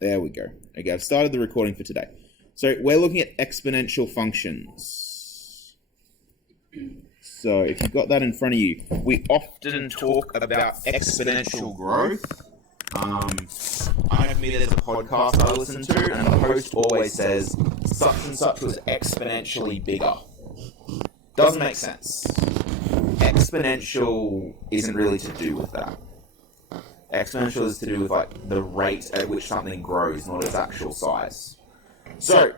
There we go. Okay, I've started the recording for today. So we're looking at exponential functions. So if you've got that in front of you, we often talk about exponential growth. I know for me there's a podcast I listen to, and the host always says such and such was exponentially bigger. Doesn't make sense. Exponential isn't really to do with that. Exponential is to do with like the rate at which something grows, not its actual size. So,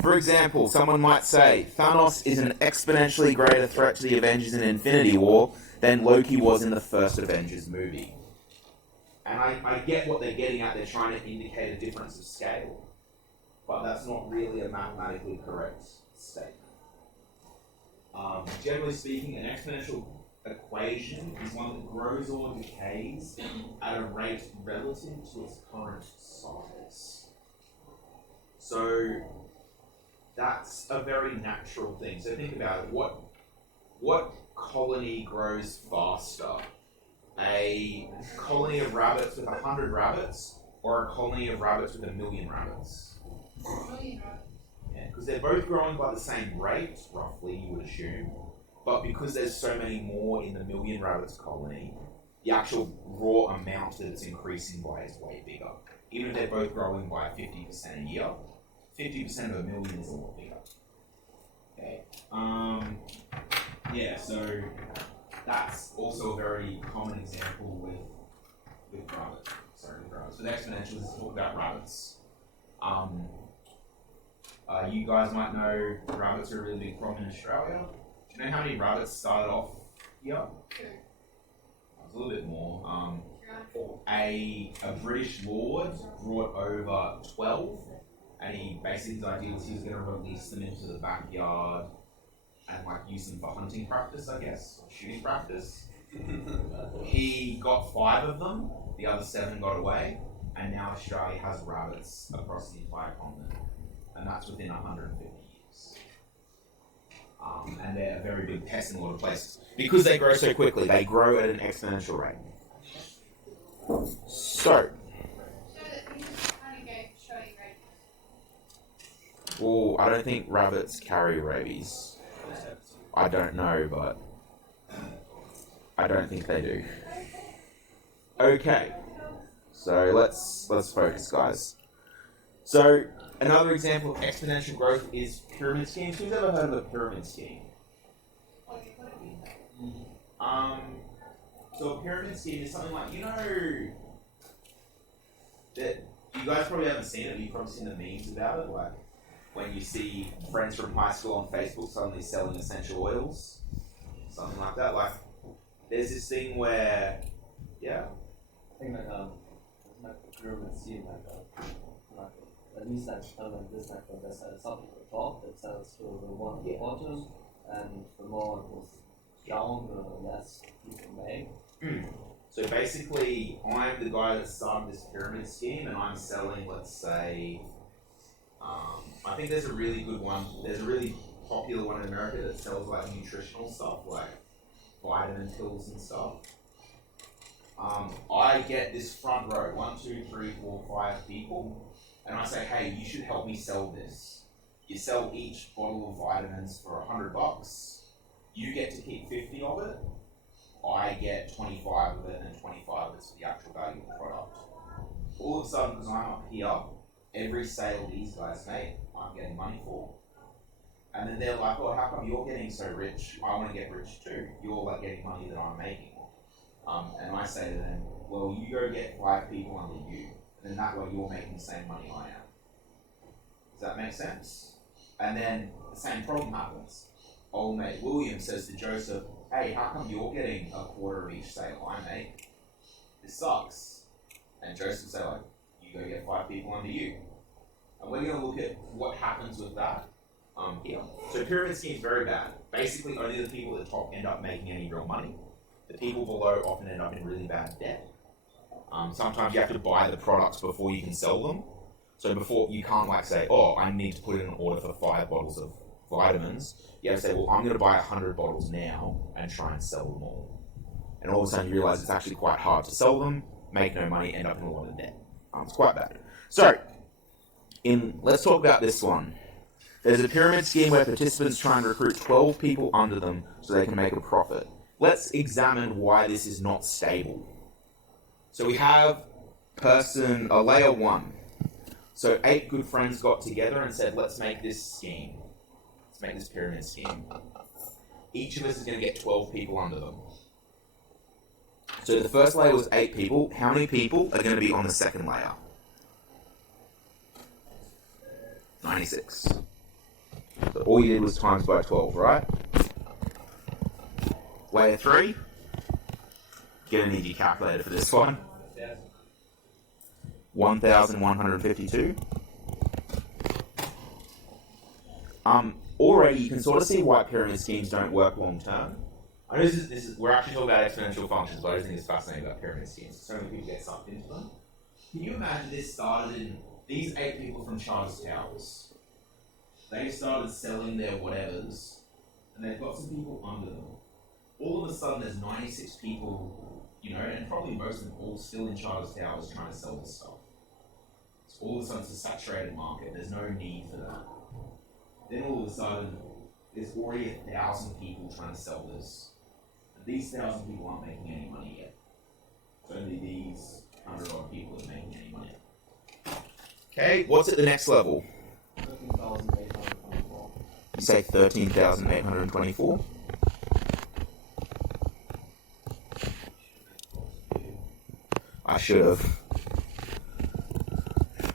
for example, someone might say Thanos is an exponentially greater threat to the Avengers in Infinity War than Loki was in the first Avengers movie. And I get what they're getting at. They're trying to indicate a difference of scale. But that's not really a mathematically correct statement. Generally speaking, an exponential equation is one that grows or decays at a rate relative to its current size. So that's a very natural thing. So think about it. What colony grows faster? A colony of rabbits with 100 rabbits, or a colony of rabbits with 1,000,000 rabbits? Yeah, because they're both growing by the same rate, roughly, you would assume. But because there's so many more in the 1,000,000 rabbits colony, the actual raw amount that it's increasing by is way bigger. Even if they're both growing by 50% a year, 50% of 1,000,000 is a lot bigger. Okay. Yeah, so that's also a very common example with rabbits. So the exponential is to talk about rabbits. You guys might know rabbits are a really big problem in Australia. Do you know how many rabbits started off here? A little bit more. A British lord brought over 12, and he basically his idea was he was going to release them into the backyard and like use them for hunting practice, I guess, shooting practice. He got 5 of them, the other 7 got away, and now Australia has rabbits across the entire continent, and that's within 150 years. And they're a very big pest in a lot of places. Because they grow so quickly, they grow at an exponential rate. So, well, I don't think rabbits carry rabies. I don't know, but I don't think they do. Okay, so let's focus, guys. So, another example of exponential growth is pyramid schemes. Who's ever heard of a pyramid scheme? So a pyramid scheme is something like, that you guys probably haven't seen it, you've probably seen the memes about it, like when you see friends from high school on Facebook suddenly selling essential oils, something like that. Like, there's this thing where, yeah? I think like a pyramid scheme, at least like this type of there's something at the top that sells to the one at the bottom, and the more it goes down, the less people make. So basically, I'm the guy that started this pyramid scheme, and I'm selling, let's say, I think there's a really good one. There's a really popular one in America that sells like nutritional stuff, like vitamin pills and stuff. I get this front row, 1, 2, 3, 4, 5 people, and I say, hey, you should help me sell this. You sell each bottle of vitamins for $100. You get to keep 50 of it. I get 25 of it, and 25 of it's for the actual value of the product. All of a sudden, because I'm up here, every sale these guys make, I'm getting money for. And then they're like, oh, how come you're getting so rich? I want to get rich too. You're like getting money that I'm making. And I say to them, well, you go get 5 people under you, and then that way you're making the same money I am. Does that make sense? And then the same problem happens. Old mate William says to Joseph, hey, how come you're getting a quarter of each sale I make? This sucks. And Joseph said, like, you go get 5 people under you. And we're going to look at what happens with that here. So pyramid scheme is very bad. Basically, only the people at the top end up making any real money. The people below often end up in really bad debt. Sometimes you have to buy the products before you can sell them. So before, you can't like say, oh, I need to put in an order for 5 bottles of vitamins. You have to say, well, I'm going to buy 100 bottles now and try and sell them all. And all of a sudden you realize it's actually quite hard to sell them, make no money, end up in a lot of debt. It's quite bad. So, let's talk about this one. There's a pyramid scheme where participants try and recruit 12 people under them so they can make a profit. Let's examine why this is not stable. So we have layer 1. So 8 good friends got together and said, let's make this scheme. Let's make this pyramid scheme. Each of us is going to get 12 people under them. So the first layer was 8 people. How many people are going to be on the second layer? 96. So all you did was times by 12, right? Layer 3. Gonna need your calculator for this one. 1,152. Already you can sort of see why pyramid schemes don't work long term. I know we're actually talking about exponential functions, but I just think it's fascinating about pyramid schemes. So many people get sucked into them. Can you imagine this started in these 8 people from Charles Towers? They started selling their whatevers, and they've got some people under them. All of a sudden, there's 96 people, and probably most of them all still in Charles Towers trying to sell this stuff. So all of a sudden, it's a saturated market. There's no need for that. Then all of a sudden, there's already 1,000 people trying to sell this. And these 1,000 people aren't making any money yet. It's only these 100-odd people that are making any money. Okay, what's at the next level? 13,824. You say 13,824? I should have.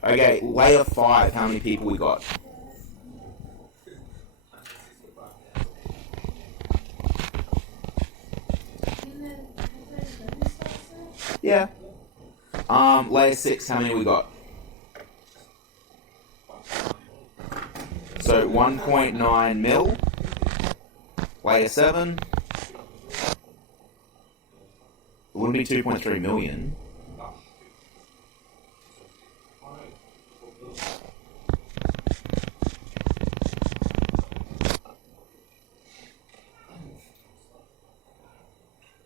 Okay, layer 5, how many people we got? Yeah. Layer 6, how many we got? So 1.9 mil. Layer 7. It wouldn't be 2.3 million.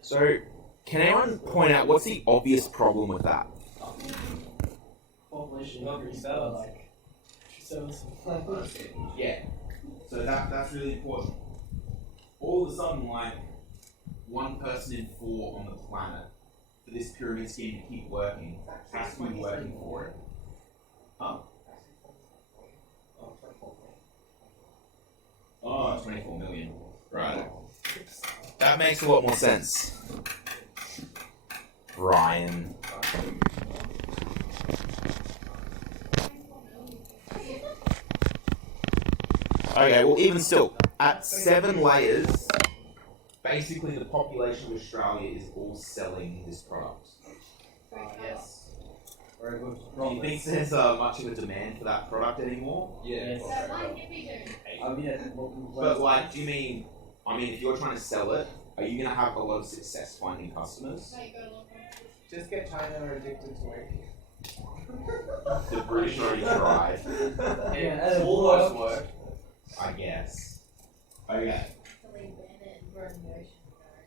So, can anyone point out what's the obvious problem with that? Population increase better, like 7. Yeah. So that's really important. All of a sudden, like 1 person in 4 on the planet for this pyramid scheme to keep working has to be working for it. Huh? Oh, 24 million. Right. That makes a lot more sense. Ryan. Okay, well, even still, at 7 layers, basically the population of Australia is all selling this product. Yes. Very good. Do you think there's much of a demand for that product anymore? Yeah. But like, do you mean, if you're trying to sell it, are you going to have a lot of success finding customers? Just get China addicted to it. The British already tried. Yeah, It almost worked, I guess. Okay.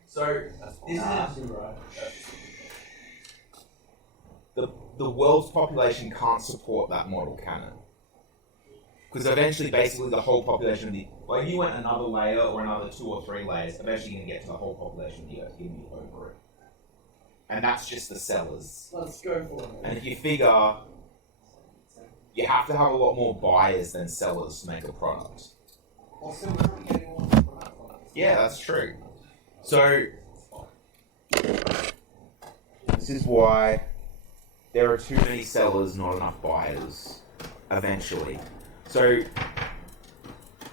So, this is the world's population can't support that model, can it? Because eventually, basically, the whole population of the... Like, you went another layer or another 2 or 3 layers, eventually you're going to get to the whole population of the Earth giving you over it. And that's just the sellers. Let's go for it. And if you figure, you have to have a lot more buyers than sellers to make a product. Yeah, that's true. So, this is why there are too many sellers, not enough buyers, eventually. So,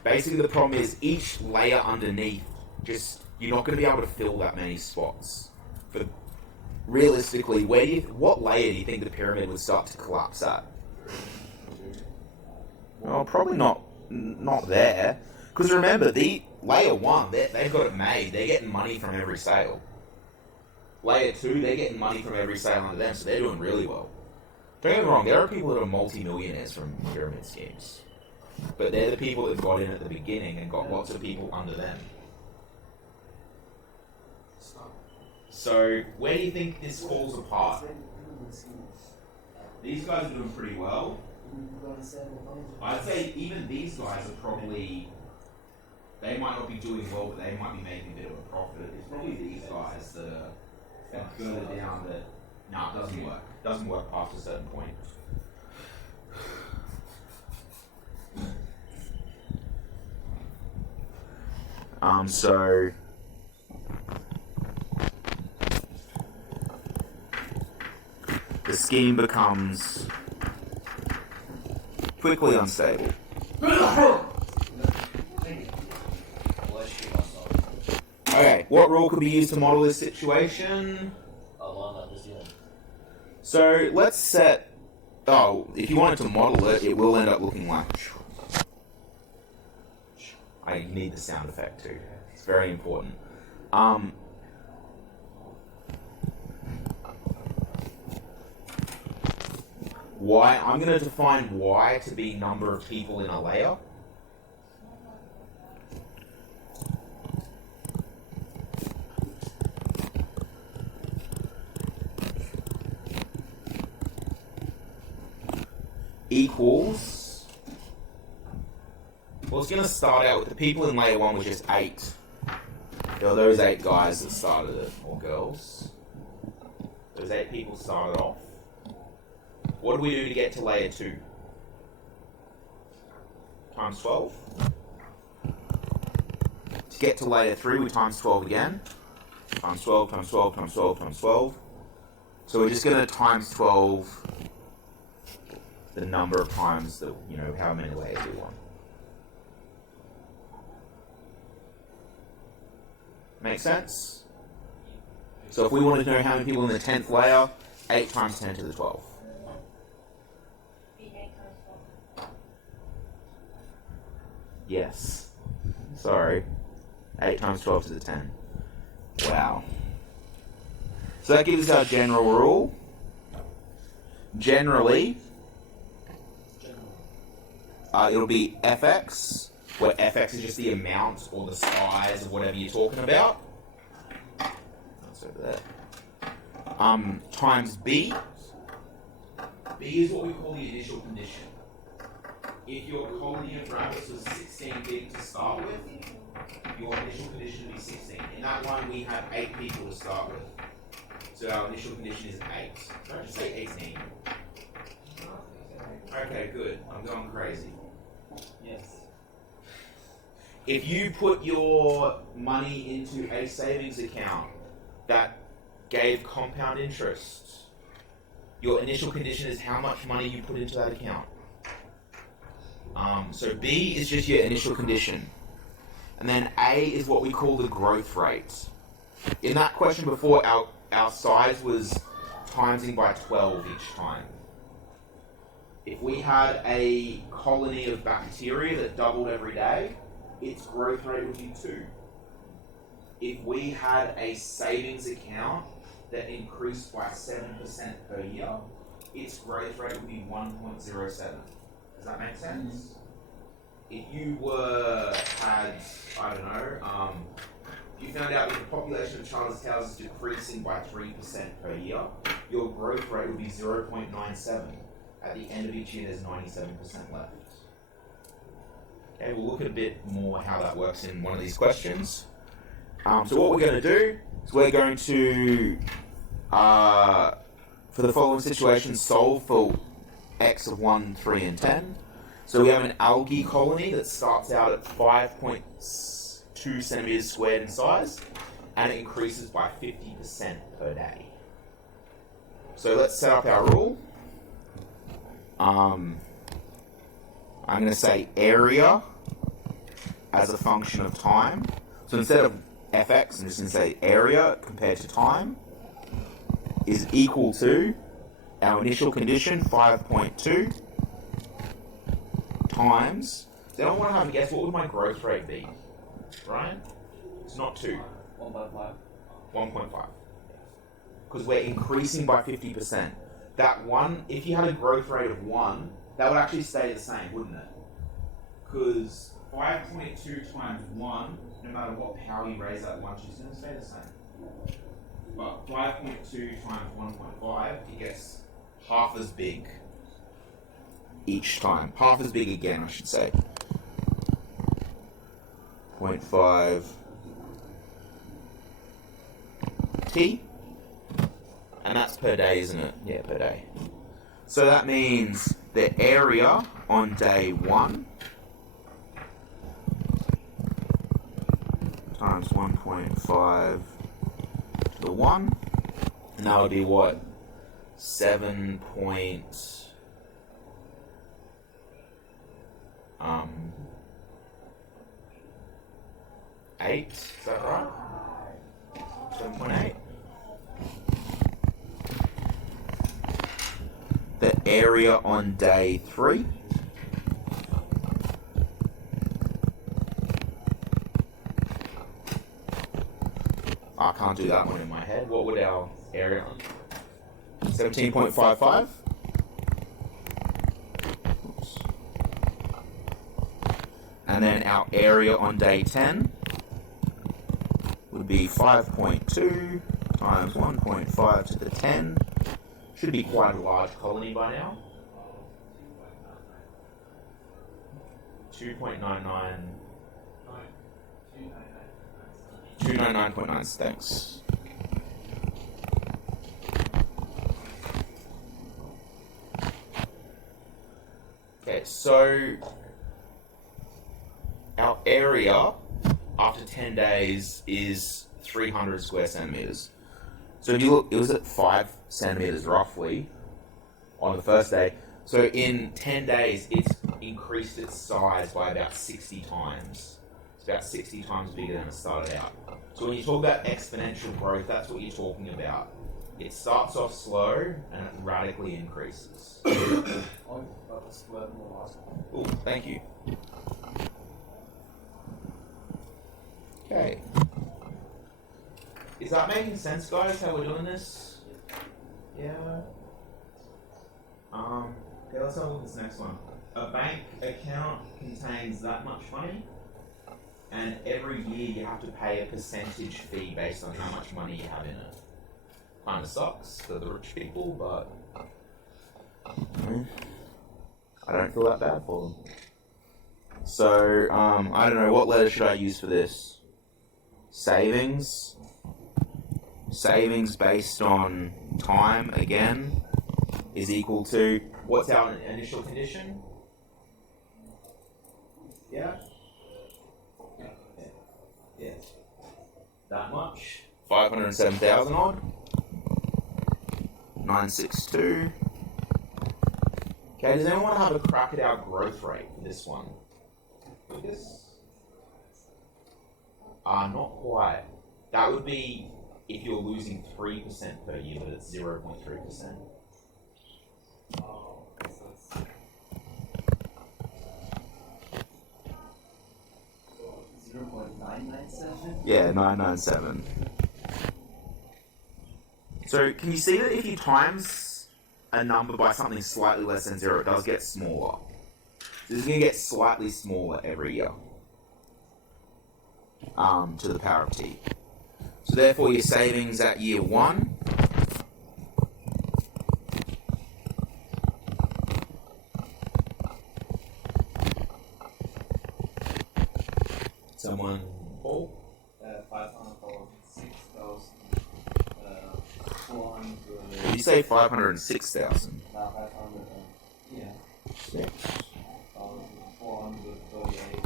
basically the problem is each layer underneath, you're not going to be able to fill that many spots. But realistically, what layer do you think the pyramid would start to collapse at? Well, probably not there. Because remember, the layer 1, they've got it made. They're getting money from every sale. Layer 2, they're getting money from every sale under them, so they're doing really well. Don't get me wrong, there are people that are multi-millionaires from pyramid schemes. But they're the people that got in at the beginning and got lots of people under them. So, where do you think this falls apart? These guys are doing pretty well. I'd say even these guys are probably, they might not be doing well, but they might be making a bit of a profit. It's probably these guys that are further down that, nah, it doesn't work. It doesn't work past a certain point. So the scheme becomes quickly unstable. Okay, what rule could be used to model this situation? So let's set, if you wanted to model it, it will end up looking like, I need the sound effect too, it's very important. Y, I'm going to define Y to be number of people in a layer. Equals, well, it's going to start out with the people in layer 1 was just 8. There were those 8 guys that started it, or girls. Those 8 people started off. What do we do to get to layer 2? Times 12. To get to layer 3, we times 12 again. Times 12, times 12, times 12, times 12. So we're just going to times 12 the number of times that, how many layers we want. Make sense? So if we wanted to know how many people in the 10th layer, 8 times 10 to the 12. Yes. Sorry. 8 times 12 to the 10. Wow. So that gives us our general rule. Generally, it'll be fx, where fx is just the amount or the size of whatever you're talking about. That's over there. Times b. B is what we call the initial condition. If your colony of rabbits was 16 big to start with, your initial condition would be 16. In that one, we had 8 people to start with. So our initial condition is 8. Don't just say 18. Okay, good. I'm going crazy. Yes. If you put your money into a savings account that gave compound interest, your initial condition is how much money you put into that account. So B is just your initial condition. And then A is what we call the growth rate. In that question before, our size was timesing by 12 each time. If we had a colony of bacteria that doubled every day, its growth rate would be 2. If we had a savings account that increased by 7% per year, its growth rate would be 1.07. Does that make sense? If you if you found out that the population of Charles Towers is decreasing by 3% per year, your growth rate would be 0.97. At the end of each year, there's 97% left. Okay, we'll look at a bit more how that works in one of these questions. So what we're going to do is we're going to, for the following situation, solve for x of 1, 3, and 10. So we have an algae colony that starts out at 5.2 centimeters squared in size, and it increases by 50% per day. So let's set up our rule. I'm going to say area as a function of time. So instead of fx, I'm just going to say area compared to time is equal to our initial condition, 5.2, times, so I don't want to have a guess, what would my growth rate be? Right? It's not 2. 1.5. 1.5. Because we're increasing by 50%. That one, if you had a growth rate of 1, that would actually stay the same, wouldn't it? Because 5.2 times 1, no matter what power you raise that 1 to, it's going to stay the same. But 5.2 times 1.5, it gets half as big each time. Half as big again, I should say. 0.5 T. And that's per day, isn't it? Yeah, per day. So that means the area on day 1 times 1.5 to the 1. And that would be what? 7.8. Is that right? 7.8. The area on day 3. I can't do that one in my head. What would our area on? 17.55. And then our area on day 10 would be 5.2 times 1.5 to the 10. Should be quite a large colony by now. 2.99. 299.9, thanks. Okay, so our area after 10 days is 300 square centimeters. So if you look, it was at 5 centimeters roughly on the first day. So in 10 days, it's increased its size by about 60 times. It's about 60 times bigger than it started out. So when you talk about exponential growth, that's what you're talking about. It starts off slow and it radically increases. Oh, thank you. Okay. Is that making sense, guys, how we're doing this? Yeah. Okay, let's have a look at this next one. A bank account contains that much money, and every year you have to pay a percentage fee based on how much money you have in it. Kind of sucks for the rich people, but I don't feel that bad for them. So, I don't know, what letter should I use for this? Savings. Savings based on time, again, is equal to, what's our initial condition? Yeah? Yeah. That much. 507,000 odd. 962. Okay, does anyone want to have a crack at our growth rate for this one? For this? Not quite. That would be if you're losing 3% per year, but it's 0.3%. Oh, so it's 0.997? Yeah, 997. So can you see that if you times a number by something slightly less than 0, it does get smaller? So it's going to get slightly smaller every year. To the power of t. So therefore your savings at year 1 someone Paul? 506,400. Did you say 506,000? 500, yeah. 6. 438,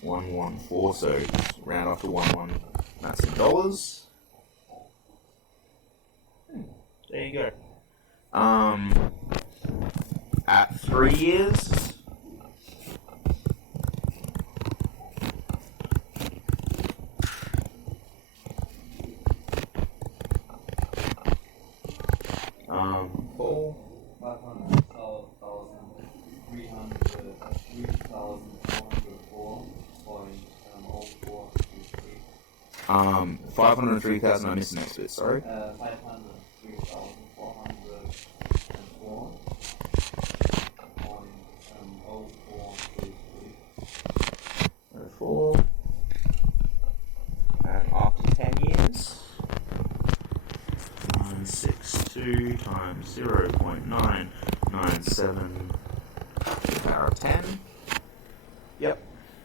114, so just round off to 11. That's in dollars. There you go. At 3 years, Paul. 503,000, I missed the next bit, sorry. 04. And after 10 years, times 0.997 to the power of 10. Yep.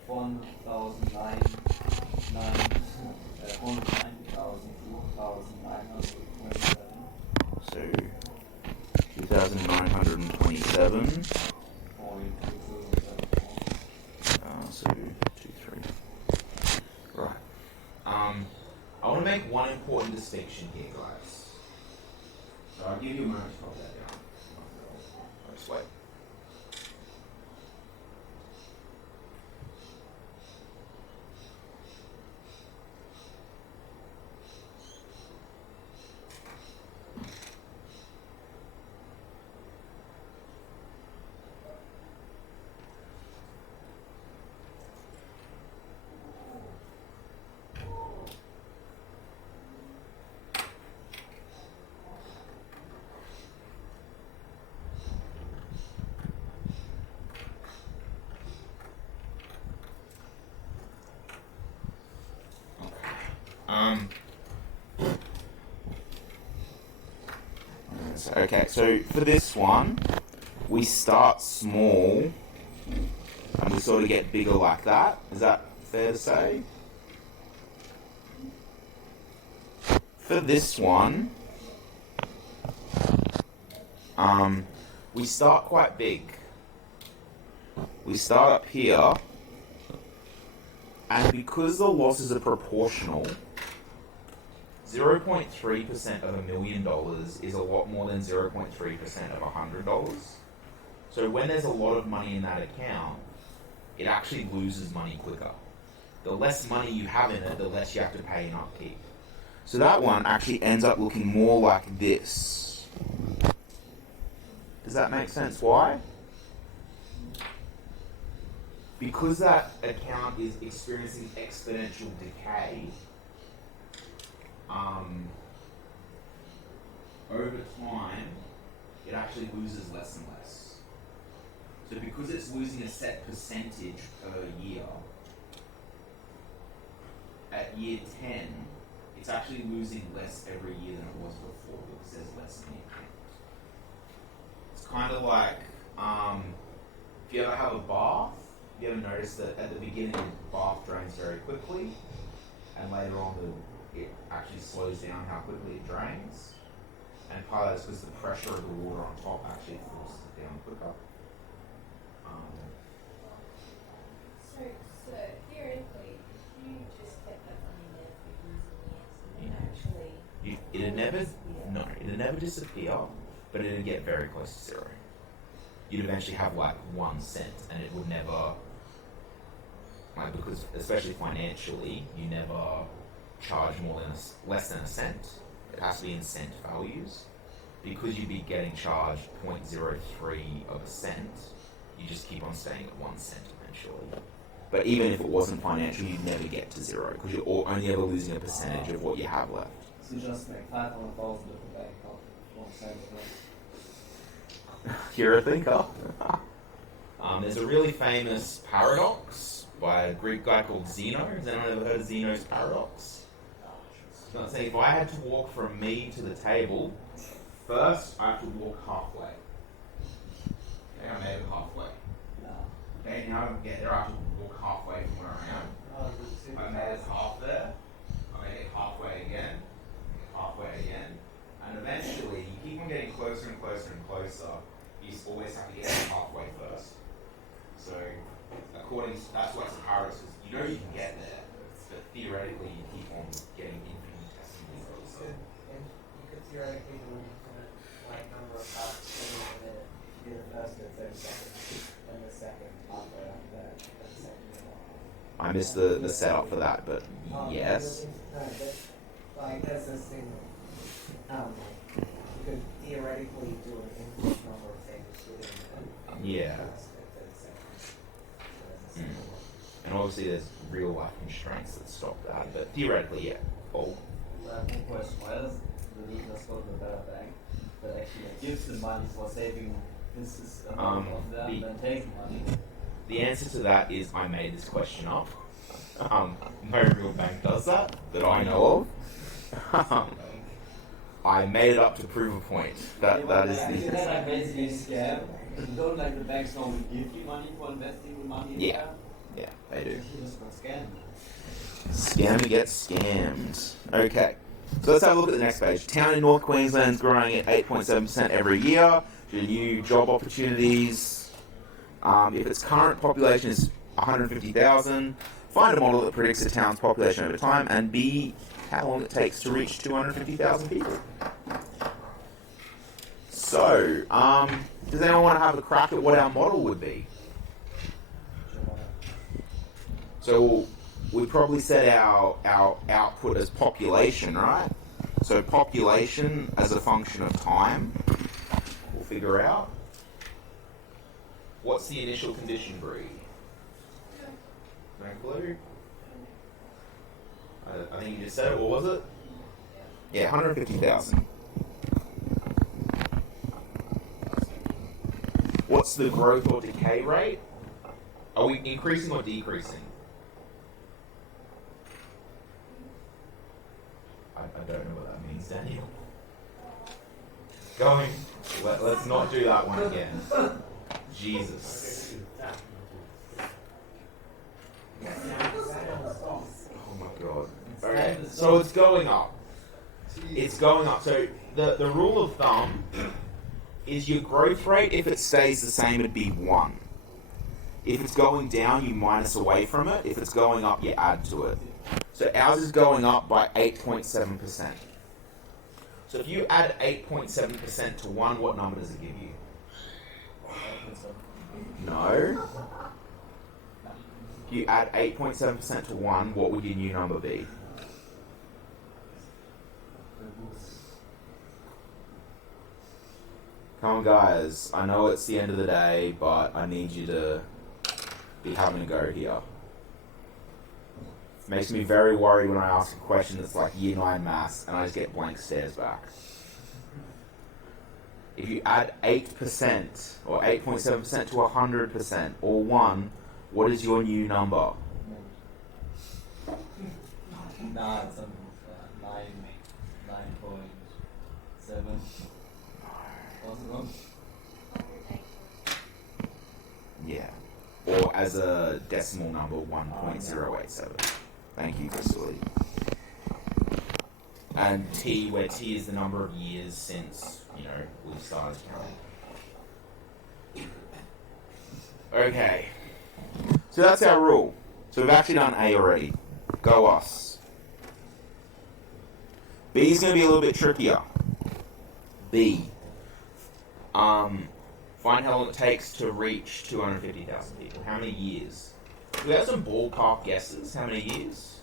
190,427. So 2,927. So 2, 3. Right. I want to make one important distinction here, guys. So I'll give you a moment to copy that down. I'll just wait. Okay, so for this one, we start small and we sort of get bigger like that. Is that fair to say? For this one, we start quite big. We start up here, and because the losses are proportional, 0.3% of $1 million is a lot more than 0.3% of $100. So when there's a lot of money in that account, it actually loses money quicker. The less money you have in it, the less you have to pay in upkeep. So that one actually ends up looking more like this. Does that make sense? Why? Because that account is experiencing exponential decay, over time, it actually loses less and less. So because it's losing a set percentage per year, at year 10, it's actually losing less every year than it was before because there's less in the account. It's kind of like, if you ever have a bath, you ever notice that at the beginning the bath drains very quickly, and later on it actually slows down how quickly it drains, and part of that's because the pressure of the water on top actually forces it down quicker. So theoretically, if you just kept that money there for years and years, and then actually it'd never disappear, but it'd get very close to zero. You'd eventually have like 1 cent, and it would never, like, because especially financially, you never charge less than a cent. It has to be in cent values. Because you'd be getting charged 0.03 of a cent, you just keep on staying at 1 cent eventually. But even if it wasn't financial, you'd never get to zero because you're only ever losing a percentage of what you have left. So you just make 500,000 with the bank account, 1 cent. You're a thinker. There's a really famous paradox by a Greek guy called Zeno. Has anyone ever heard of Zeno's paradox? So let's say if I had to walk from me to the table, first I have to walk halfway. Okay, I made it halfway. Okay, now I get there, I have to walk halfway from where I am. I made it half there. I make it halfway again. And eventually, you keep on getting closer and closer and closer. You always have to get halfway first. So, that's why it's a paradox. You know you can get there, but theoretically you keep on getting infinitesimally closer. And you could theoretically do an infinite number of hops in a minute. If you do the first at 30 seconds, and the second halfway after that, and the second minute. I missed the setup for that, but yes. No, but like there's this thing. You could theoretically do an infinite number of things within a minute. Yeah. First at 30 seconds. So there's a And obviously there's real life constraints that stop that, but theoretically, yeah. Oh. One question, why does the need not go to a better bank that actually gives the money for saving this amount of them than taking money? The answer to that is I made this question up. No real bank does that I know of. I made it up to prove a point. That is Is the... that like basically a scam? Don't like the banks normally give you money for investing the money in Yeah. Yeah, they do. You just got scammed. Scammer gets scammed. Okay. So let's have a look at the next page. Town in North Queensland is growing at 8.7% every year due to new job opportunities. If its current population is 150,000, find a model that predicts the town's population over time, and B, how long it takes to reach 250,000 people. So, does anyone want to have a crack at what our model would be? So we probably set our output as population, right? So population as a function of time, we'll figure out. What's the initial condition, Bree? No clue? I think you just said it. What was it? Yeah, 150,000. What's the growth or decay rate? Are we increasing or decreasing? I don't know what that means, Daniel. Going. Let's not do that one again. Jesus. Oh my god. Okay, so it's going up. It's going up. So the rule of thumb is your growth rate, if it stays the same, it'd be 1. If it's going down, you minus away from it. If it's going up, you add to it. So ours is going up by 8.7%. So if you add 8.7% to 1, what number does it give you? No. If you add 8.7% to 1, what would your new number be? Come on, guys. I know it's the end of the day, but I need you to be having a go here. It makes me very worried when I ask a question that's like year 9 maths and I just get blank stares back. If you add 8% or 8.7% to 100% or 1, what is your new number? Nah, it's 9.7. What's it wrong? Yeah. Or as a decimal number, 1.087. Thank you, Crystal. And T, where T is the number of years since, we started counting. Okay. So that's our rule. So we've actually done A already. Go us. B is going to be a little bit trickier. B. Find how long it takes to reach 250,000 people. How many years? Do we have some ballpark guesses? How many years?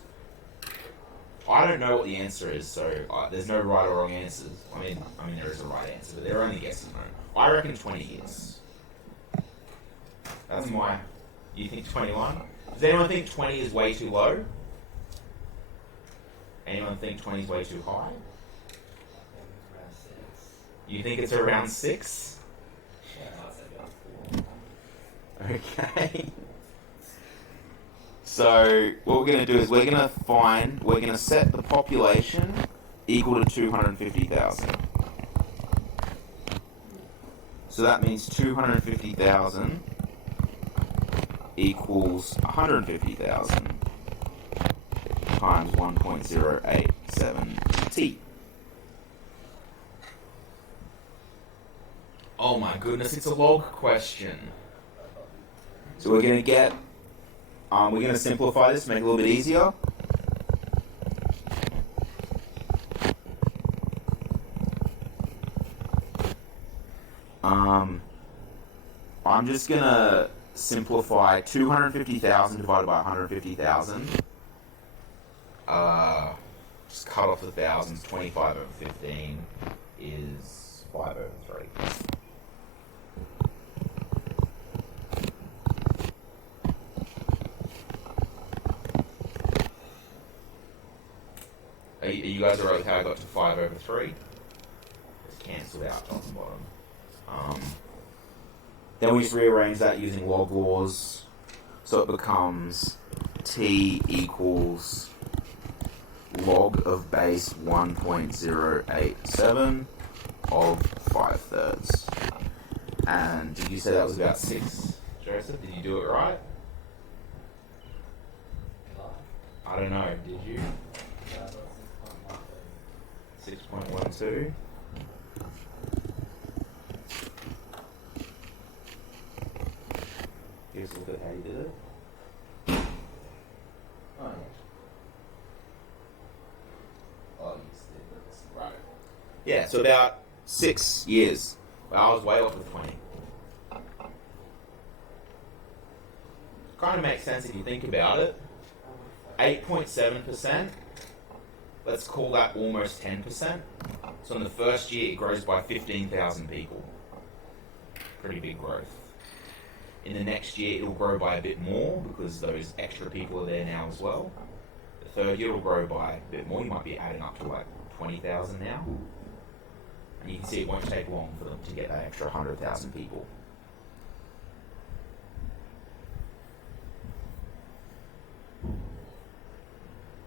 I don't know what the answer is, so there's no right or wrong answers. I mean, there is a right answer, but they're only guesses. No. I reckon 20 years. That's my... You think 21? Does anyone think 20 is way too low? Anyone think 20 is way too high? You think it's around 6? Okay. So what we're going to do is we're going to set the population equal to 250,000. So that means 250,000 equals 150,000 times 1.087t. Oh my goodness, it's a log question. So we're going to simplify this, make it a little bit easier. I'm just going to simplify 250,000 divided by 150,000. Just cut off the thousands. 25 over 15 is 5 over 3. Are you guys alright with how I got to 5 over 3? It's cancelled out top and bottom. Then we just rearrange that using log laws. So it becomes t equals log of base 1.087 of 5/3. And did you say that was about 6, Joseph? Did you do it right? I don't know, did you? 6.12. Here's a look at how you did it. Oh, yeah. Oh, you just did this. Right. Yeah, so about 6 years. Well, I was way off with 20. Kind of makes sense if you think about it. 8.7%. Let's call that almost 10%. So in the first year, it grows by 15,000 people. Pretty big growth. In the next year, it'll grow by a bit more because those extra people are there now as well. The third year, it'll grow by a bit more. You might be adding up to like 20,000 now. And you can see it won't take long for them to get that extra 100,000 people.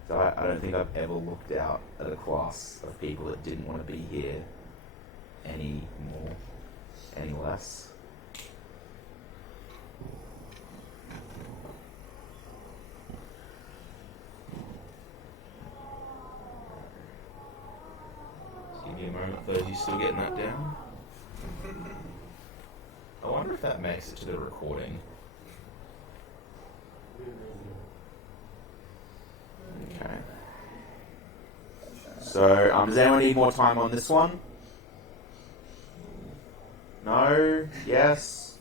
So I don't think I've ever looked out at a class of people that didn't want to be here any more, any less. Just give me a moment, those you still getting that down? I wonder if that makes it to the recording. Okay. So, does anyone need more time on this one? No? Yes?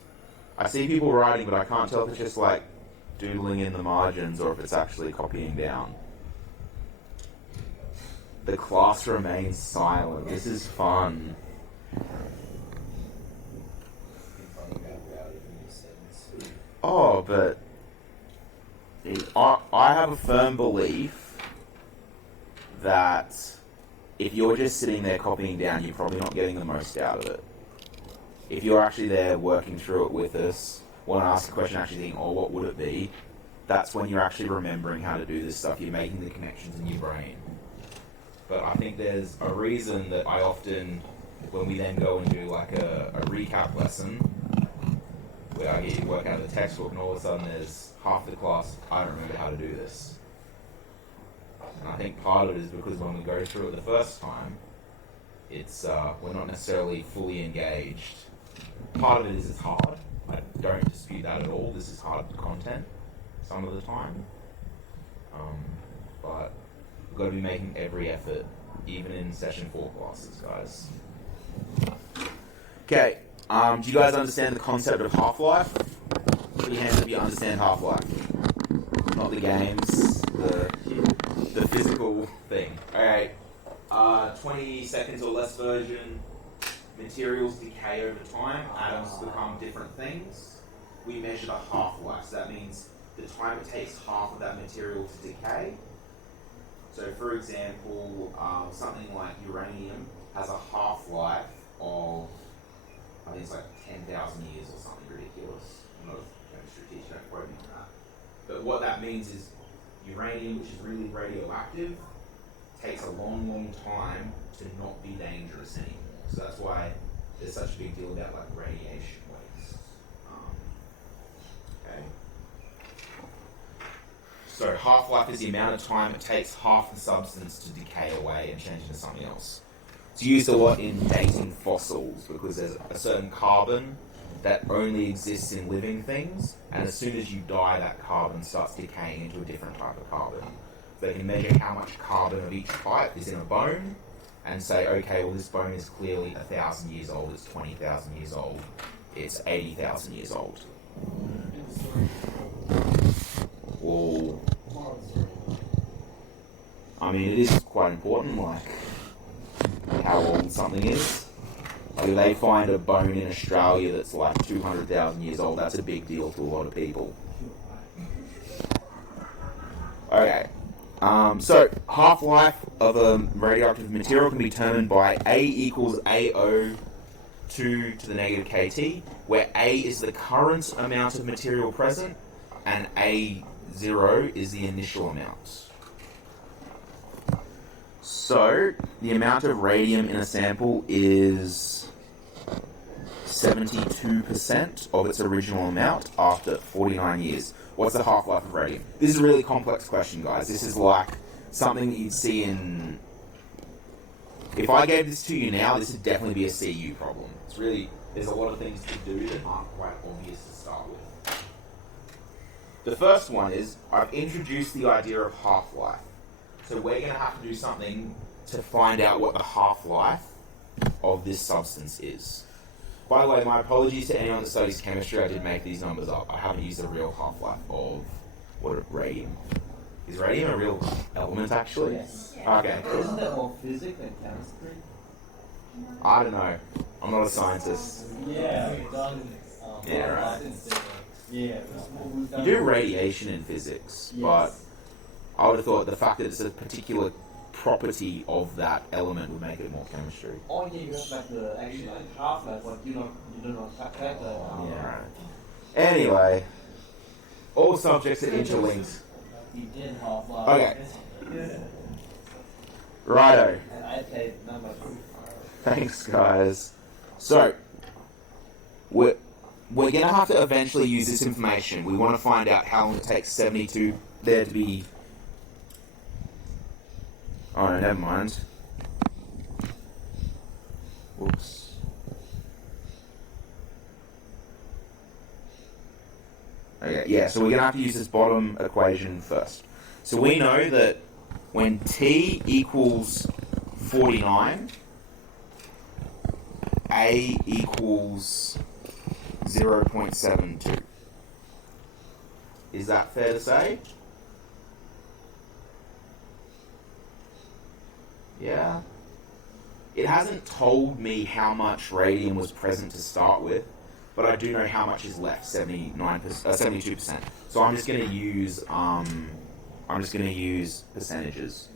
I see people writing, but I can't tell if it's just like doodling in the margins or if it's actually copying down. The class remains silent. This is fun. Oh, but I have a firm belief that if you're just sitting there copying down, you're probably not getting the most out of it. If you're actually there working through it with us, want to ask a question, actually thinking, oh, what would it be? That's when you're actually remembering how to do this stuff. You're making the connections in your brain. But I think there's a reason that I often, when we then go and do like a recap lesson, where I get you to work out of the textbook, and all of a sudden there's half the class, I don't remember how to do this. And I think part of it is because when we go through it the first time, it's we're not necessarily fully engaged. Part of it is it's hard. I don't dispute that at all. This is hard content some of the time. But we've got to be making every effort, even in session 4 classes, guys. Okay. Do you guys understand the concept of half-life? Put your hands up if you understand half-life. Not the games, the physical thing. Alright. 20 seconds or less version. Materials decay over time. Atoms become different things. We measure the half-life. So that means the time it takes half of that material to decay. So for example, something like uranium has a half-life of, I think it's like 10,000 years or something ridiculous. I'm not a chemistry teacher, don't quote me on that. But what that means is uranium, which is really radioactive, takes a long, long time to not be dangerous anymore. So that's why there's such a big deal about like radiation waste. Okay. So half-life is the amount of time it takes half the substance to decay away and change into something else. It's used a lot in dating fossils because there's a certain carbon that only exists in living things, and as soon as you die, that carbon starts decaying into a different type of carbon. They can measure how much carbon of each type is in a bone and say, okay, well, this bone is clearly 1,000 years old, it's 20,000 years old, it's 80,000 years old. Well, I mean, it is quite important, like, how old something is. Like, if they find a bone in Australia that's like 200,000 years old, that's a big deal to a lot of people. Okay. So, half-life of a radioactive material can be determined by A equals AO 2 to the negative KT, where A is the current amount of material present, and A0 is the initial amount. So, the amount of radium in a sample is 72% of its original amount after 49 years. What's the half-life of radium? This is a really complex question, guys. This is like something that you'd see in... If I gave this to you now, this would definitely be a CU problem. It's really... There's a lot of things to do that aren't quite obvious to start with. The first one is, I've introduced the idea of half-life. So we're going to have to do something to find out what the half-life of this substance is. By the way, my apologies to anyone that studies chemistry, I did make these numbers up. I haven't used the real half-life of radium. Is radium a real element, actually? Yes. Okay. Isn't that more physics than chemistry? I don't know. I'm not a scientist. Yeah, we've done. Yeah, right. Yeah, we've done. You do radiation in physics, but I would have thought the fact that it's a particular property of that element would make it more chemistry. Oh yeah, you have like the actually like half-life, but you do not factor. Yeah, right. Anyway, all subjects are interlinked. You did half-life. Okay. Righto. And I played number 2. Thanks, guys. So, we're going to have to eventually use this information. We want to find out how long it takes 72 there to be... Oh, no, never mind. Whoops. Okay, yeah, so we're going to have to use this bottom equation first. So we know that when t equals 49, A equals 0.72. Is that fair to say? Yeah. It hasn't told me how much radium was present to start with, but I do know how much is left, 72%. So I'm just going to use percentages.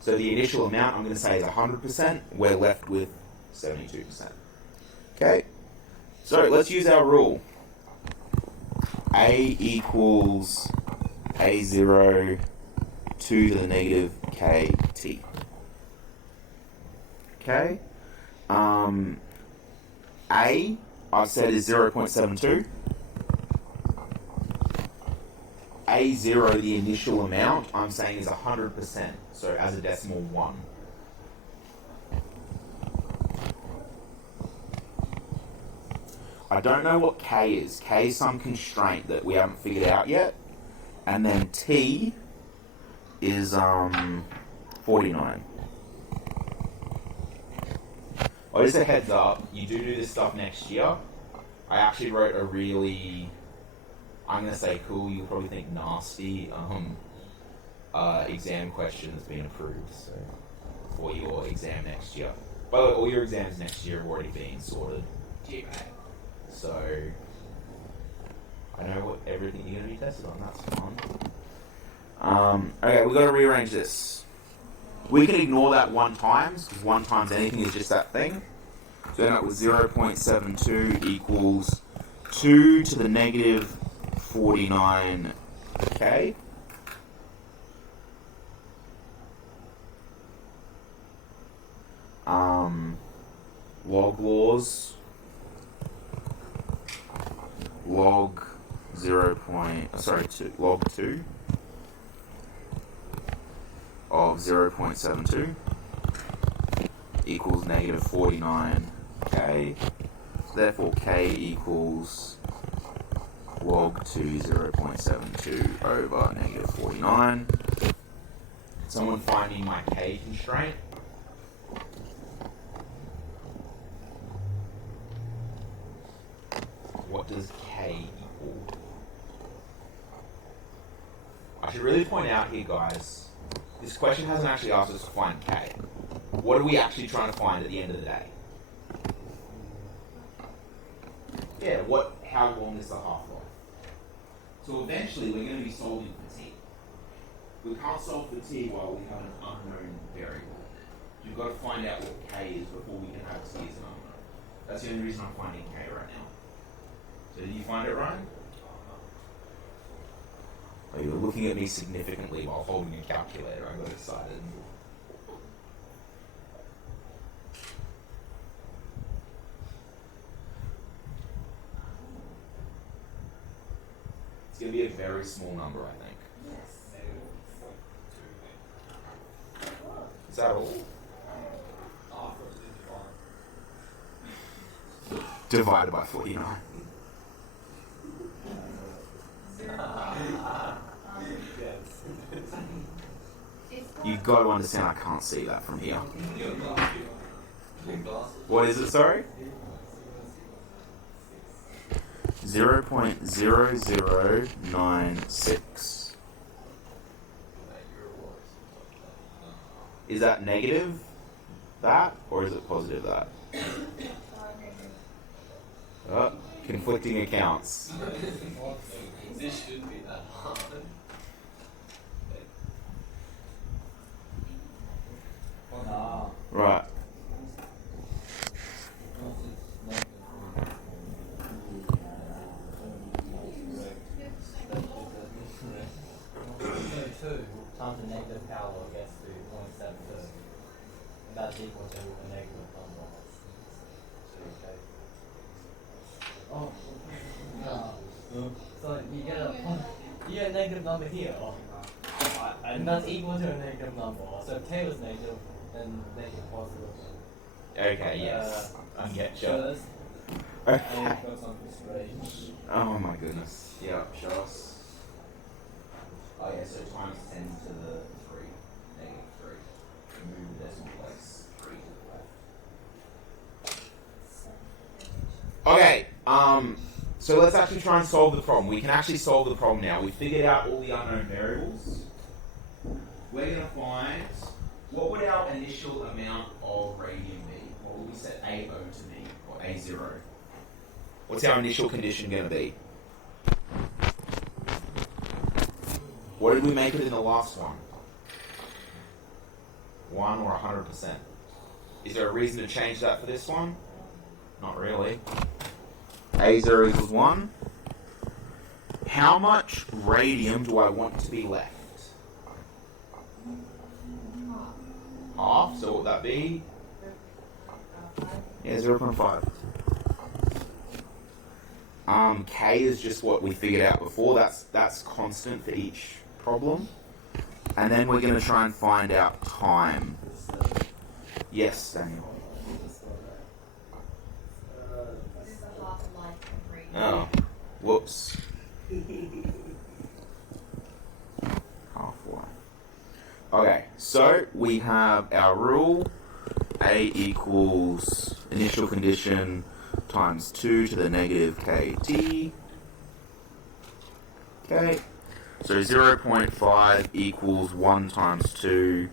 So the initial amount I'm going to say is 100%. We're left with 72%. Okay. So let's use our rule. A equals A0 to the negative KT. Okay. A, I've said is 0.72. A0, the initial amount, I'm saying is 100%. So as a decimal 1. I don't know what K is. K is some constraint that we haven't figured out yet. And then T is 49. Oh, just a heads up, you do this stuff next year. I actually wrote a really, I'm going to say cool, you'll probably think nasty, exam question that's been approved for your exam next year. By the way, all your exams next year have already been sorted. So, I know what everything you're going to be tested on, that's fun. Okay, we've got to rearrange this. We can ignore that 1 times, because 1 times anything is just that thing. So end up with 0.72 equals 2 to the negative 49k. Log laws. Log 2 of 0.72 equals negative 49k. Therefore, k equals log 2 0.72 over negative 49. Someone finding my k constraint? What does k equal? I should really point out here, guys, this question hasn't actually asked us to find k. What are we actually trying to find at the end of the day? Yeah, how long is the half-life? So eventually we're going to be solving for t. We can't solve for t while we have an unknown variable. You've got to find out what k is before we can have t as an unknown. That's the only reason I'm finding k right now. So did you find it, Ryan? Oh, you were looking at me significantly while holding a calculator. I got excited. going to be a very small number, I think. Is that all? Divided by 49. You've got to understand I can't see that from here. What is it, sorry? 0.0096. Is that negative that, or is it positive that? Oh, conflicting accounts. This shouldn't be that hard. Right. Times the negative power gets to 0.72. And that's equal to a negative number. Oh, no. So you get a negative number here, and that's equal to a negative number. So if k was negative, then make it positive. Okay, yes. I get you. So Okay. I've got something strange. Oh my goodness. Yeah, show us. Oh yeah, so times 10 to the 3, negative 3. Move the decimal place 3 to the left. Okay, so let's actually try and solve the problem. We can actually solve the problem now. We figured out all the unknown variables. We're going to find, what would our initial amount of radium be? What would we set AO to be, or A0? What's our initial condition going to be? What did we make it in the last one? 1 or 100%? Is there a reason to change that for this one? Not really. A0 equals 1. How much radium do I want to be left? Half, so what would that be? Yeah, 0.5. K is just what we figured out before. That's constant for each problem. And then we're going to try and find out time. Yes, Daniel. What is the half-life of radium? Oh, whoops. Half-life. Okay, so we have our rule. A equals initial condition times 2 to the negative kt. Okay, so 0.5 equals 1 times 2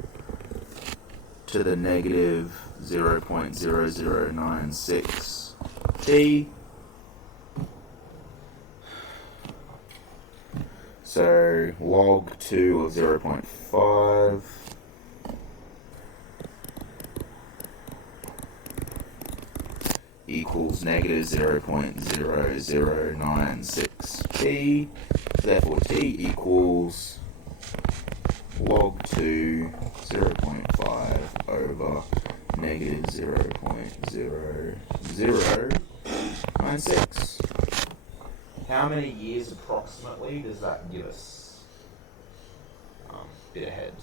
to the negative 0.0096 t. So log 2 of 0.5 equals negative 0.0096 t. Therefore t equals log 2 0.5 over negative 0.0096. How many years approximately does that give us? Bit ahead.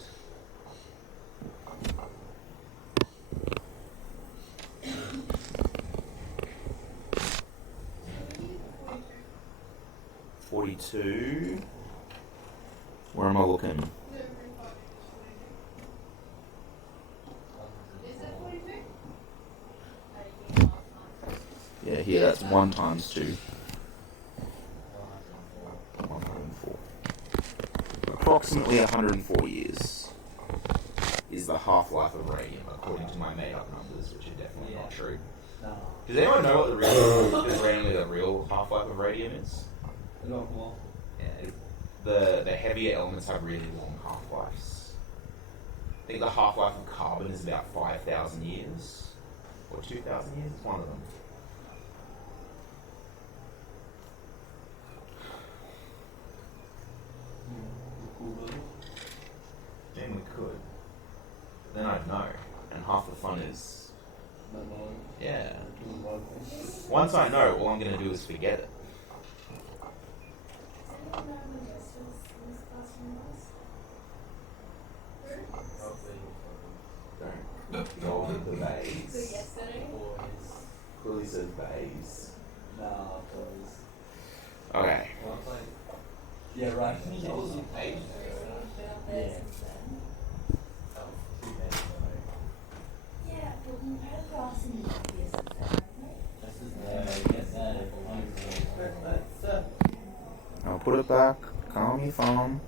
$42. Where am I looking? Is that 42? Yeah, here that's 1 times 2. 104. Approximately 104 years is the half-life of radium, according to my made-up numbers, which are definitely not true. No. Does anyone know what the real half-life of radium is? I don't know. Yeah, the heavier elements have really long half-lives. I think the half-life of carbon is about 5,000 years, or 2,000 years. It's one of them. Then we could. But then I'd know, and half the fun is, yeah. Once I know, all I'm going to do is forget it. know when Justice in this classroom was? Hopefully Don't go on the So bays. yesterday? boys. Clearly says bays. Nah, boys. Okay. Well, it's like, Yeah, right. yeah, Yeah. she paid Been her. up there Yeah. since then. Oh, 2 days ago. Yeah, but we've had a class in the years since then, haven't we? Just as, yes, I'll put it back. Calm your phone.